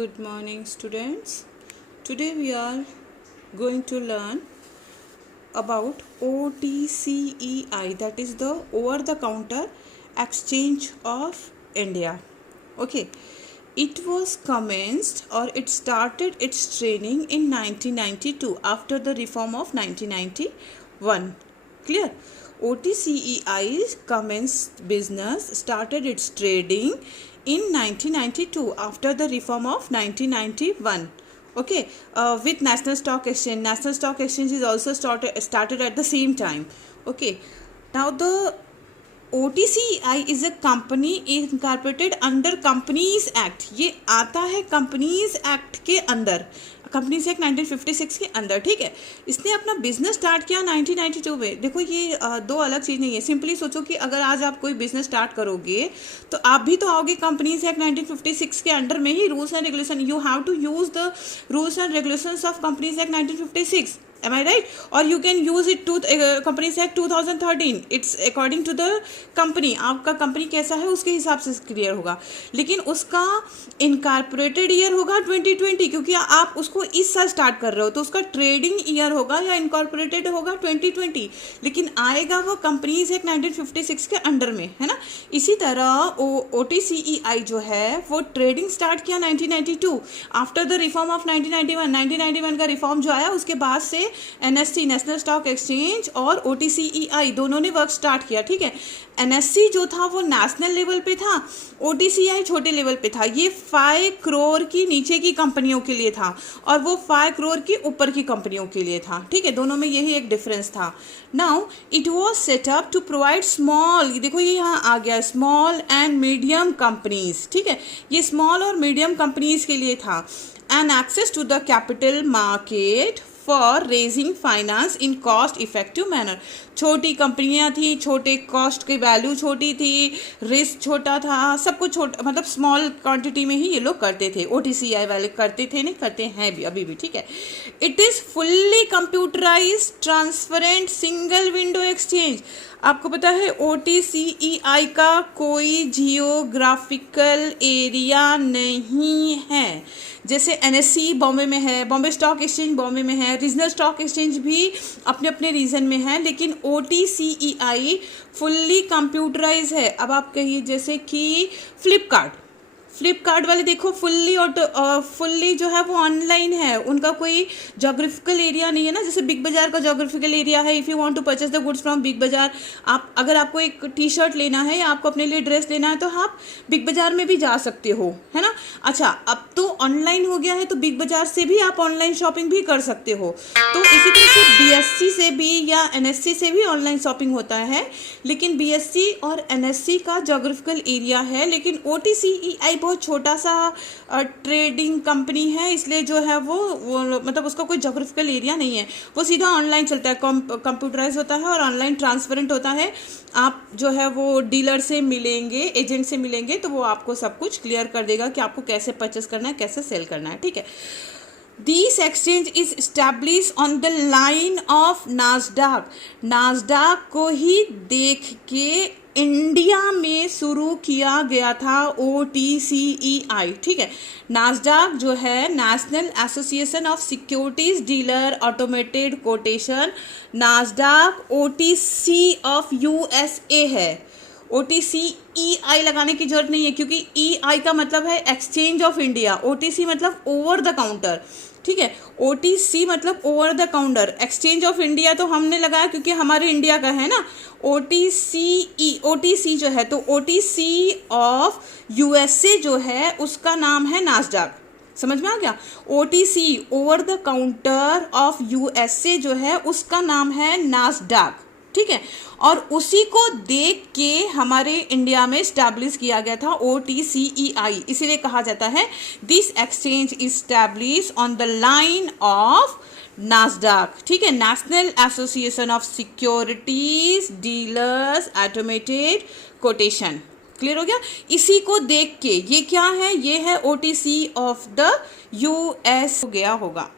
Good morning, students. Today we are going to learn about OTCEI, that is the over the counter exchange of India. Okay, it was commenced or it started its training in 1992 after the reform of 1991. Clear? OTCEI commenced business, started its trading in 1992 after the reform of 1991. Okay, with National Stock Exchange. National Stock Exchange is also started at the same time. Okay, now the OTCEI is a company incorporated under Companies Act. ये आता है Companies Act के अंदर, companies act 1956 के अंदर. ठीक है, इसने अपना बिजनेस स्टार्ट किया 1992 में. देखो ये दो अलग चीज़ नहीं है. सिंपली सोचो कि अगर आज आप कोई बिजनेस स्टार्ट करोगे तो आप भी तो आओगे कंपनीज एक्ट 1956 के अंडर में ही. Rules and regulation, you have to use the rules and regulations of companies act 1956. Am I right? Or you can use it to Companies Act 2013. It's according to the company. आपका company कैसा है उसके हिसाब से clear होगा. लेकिन उसका incorporated year होगा 2020, क्योंकि आप उसको इस साल स्टार्ट कर रहे हो तो उसका ट्रेडिंग ईयर होगा या इनकॉर्पोरेटेड होगा 2020. लेकिन आएगा वो कंपनीज एक्ट 1956 के अंडर में, है ना. इसी तरह OTCEI जो है वो ट्रेडिंग स्टार्ट किया 1992 आफ्टर द रिफॉर्म ऑफ 1991 का रिफॉर्म जो आया उसके बाद से NSE नेशनल स्टॉक एक्सचेंज और OTCEI दोनों ने वर्क स्टार्ट किया. ठीक है, NSE जो था वो नेशनल लेवल पे था, OTCEI छोटे लेवल पे था. ये 5 करोड़ की नीचे की कंपनियों के लिए था और वो 5 करोड़ की ऊपर की कंपनियों के लिए था. ठीक है, दोनों में यही एक डिफरेंस था. Now it was set up to provide small, देखो ये यहाँ आ गया, स्मॉल एंड मीडियम कंपनीज. ठीक है, ये स्मॉल और मीडियम कंपनीज के लिए था. And access to the capital market for raising finance in cost effective manner. छोटी कंपनियां थी, छोटे कॉस्ट की वैल्यू छोटी थी, रिस्क छोटा था, सब कुछ छोटा, मतलब स्मॉल क्वांटिटी में ही ये लोग करते थे. OTCEI वाले करते थे, नहीं करते हैं भी अभी भी. ठीक है, it is fully computerize transparent single window exchange. आपको पता है OTCEI का कोई जियोग्राफिकल एरिया नहीं है. जैसे NSE बॉम्बे में है, बॉम्बे स्टॉक एक्सचेंज बॉम्बे में है, रीजनल स्टॉक एक्सचेंज भी अपने अपने रीजन में है, लेकिन OTCEI फुल्ली कंप्यूटराइज है. अब आप कहिए जैसे कि फ्लिपकार्ट वाले देखो फुल्ली जो है वो ऑनलाइन है. उनका कोई जोग्राफिकल एरिया नहीं है ना. जैसे बिग बाज़ार का जोग्राफिकल एरिया है. If you want to purchase the goods from Big Bazaar, आप अगर आपको एक T-शर्ट लेना है या आपको अपने लिए ड्रेस लेना है तो आप बिग बाज़ार में भी जा सकते हो, है ना. अच्छा, अब तो ऑनलाइन हो गया है तो बिग बाज़ार से भी आप ऑनलाइन शॉपिंग भी कर सकते हो. तो इसी तरह से BSE से भी या NSE से भी ऑनलाइन शॉपिंग होता है. लेकिन BSE और NSE का जोग्राफिकल एरिया है, लेकिन OTCEI बहुत छोटा सा ट्रेडिंग कंपनी है, इसलिए जो है वो मतलब उसका कोई जोग्राफिकल एरिया नहीं है. वो सीधा ऑनलाइन चलता है, कंप्यूटराइज होता है और ऑनलाइन ट्रांसपेरेंट होता है. आप जो है वो डीलर से मिलेंगे, एजेंट से मिलेंगे तो वो आपको सब कुछ क्लियर कर देगा कि आपको कैसे परचेस करना है, कैसे सेल करना है. ठीक है, this exchange is establish on the line of नास्डाक. नास्डाक को ही देख के इंडिया में शुरू किया गया था OTCEI. ठीक है, नास्डाक जो है national association of securities dealer automated quotation. नास्डाक OTC of USA है. OTCEI लगाने की जरूरत नहीं है, क्योंकि EI का मतलब है एक्सचेंज ऑफ इंडिया, OTC मतलब ओवर द काउंटर. ठीक है, OTC मतलब over the counter. Exchange of India तो हमने लगाया क्योंकि हमारे इंडिया का है ना. OTC जो है तो OTC ऑफ USA जो है उसका नाम है नास्डाक. समझ में आ गया. OTC over the counter of USA जो है उसका नाम है नास्डाक. ठीक है, और उसी को देख के हमारे इंडिया में स्टैब्लिश किया गया था OTCEI. इसीलिए कहा जाता है this exchange is establish on the line of नास्डाक. ठीक है, national association of securities dealers automated quotation. Clear हो गया. इसी को देख के ये क्या है, ये है OTC ऑफ द US हो गया होगा.